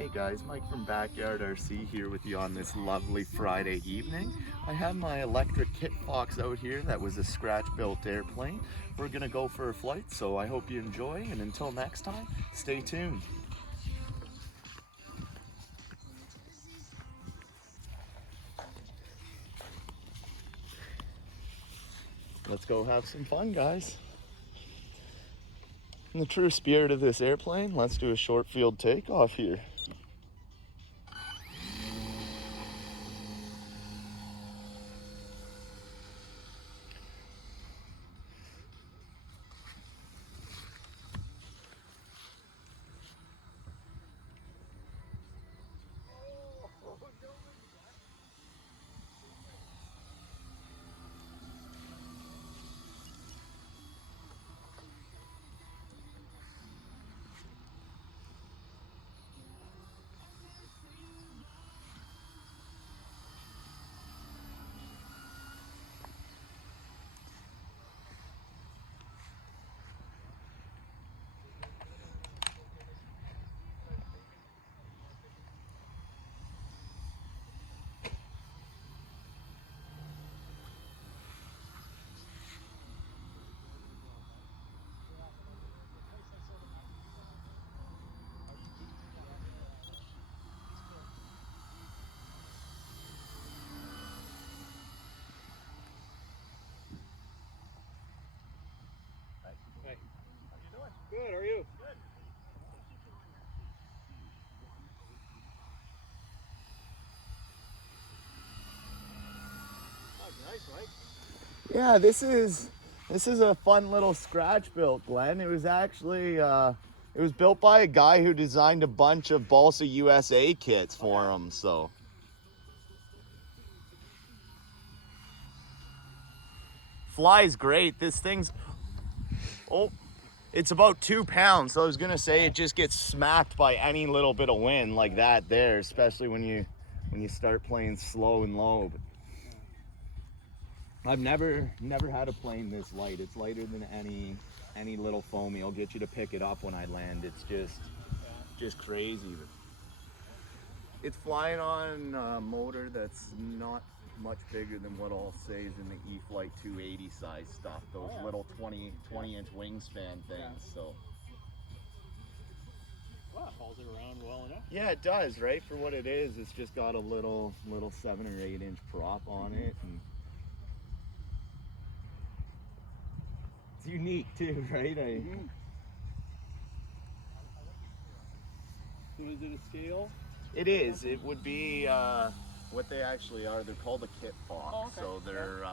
Hey guys, Mike from Backyard RC here with you on this lovely Friday evening. I have my electric Kitfox out here that was a scratch-built airplane. We're gonna go for a flight, so I hope you enjoy, and until next time, stay tuned. Let's go have some fun, guys. In the true spirit of this airplane, let's do a short field takeoff here. Hey, how you doing? Good, how are you? Good. Oh, nice, Mike. Yeah, this is a fun little scratch built, Glenn. It was actually it was built by a guy who designed a bunch of Balsa USA kits for him. So flies great. This thing's it's about 2 pounds. So I was gonna say it just gets smacked by any little bit of wind like that there, especially when you start playing slow and low. But I've never had a plane this light. It's lighter than any little foamy. I'll get you to pick it up when I land. It's just crazy. It's flying on a motor that's not much bigger than what I'll say is in the E-Flight 280 size stuff. Those little 20-inch wingspan things. So. Well, it hauls it around well enough. Yeah, it does, right? For what it is, it's just got a little 7 or 8 inch prop on it. And it's unique too, right? So is it a scale? It is. It would be what they actually are. They're called a Kitfox. Oh, okay. So they're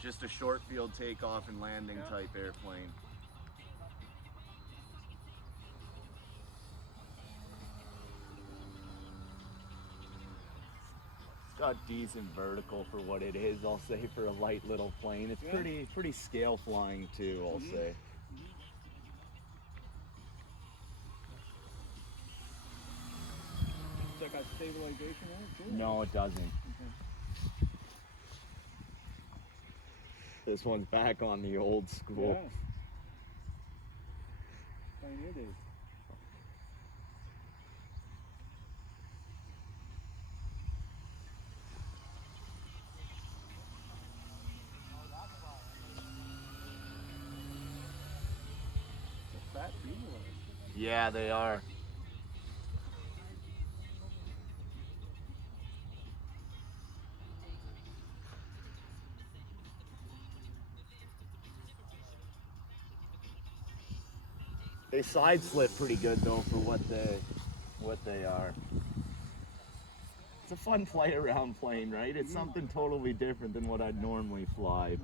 just a short field takeoff and landing type airplane. It's got decent vertical for what it is, I'll say, for a light little plane. It's pretty scale flying too, I'll say. Does that got stabilization on it too? No, it doesn't. Okay. This one's back on the old school. Yeah. Pioneer days. It's a fat beaver. Yeah, they are. They side slip pretty good though for what they are. It's a fun play around plane, right? It's something totally different than what I'd normally fly.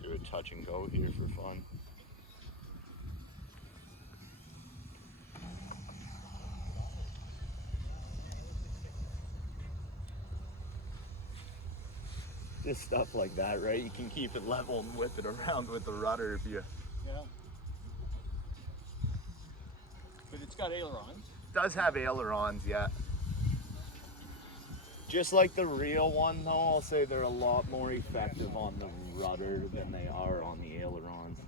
Do a touch and go here for fun. Just stuff like that, right? You can keep it level and whip it around with the rudder if you. Yeah. got ailerons. Does have ailerons, yeah. Just like the real one though, I'll say they're a lot more effective on the rudder than they are on the ailerons.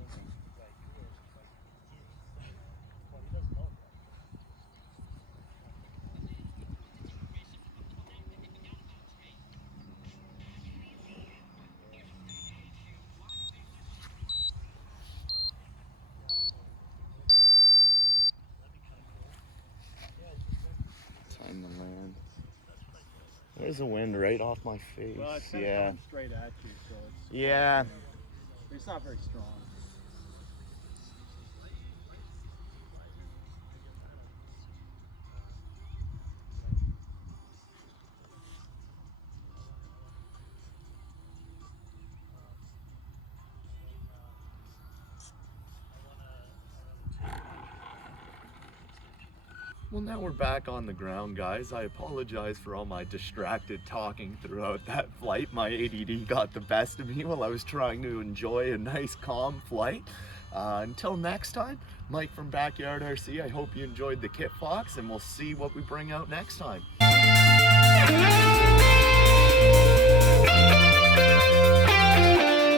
Time to land. There's the wind right off my face. Well, it's kind of Yeah. coming straight at you, so it's. Yeah. It's not very strong. Well, now we're back on the ground, guys. I apologize for all my distracted talking throughout that flight. My ADD got the best of me while I was trying to enjoy a nice, calm flight. Until next time, Mike from Backyard RC, I hope you enjoyed the Kitfox, and we'll see what we bring out next time.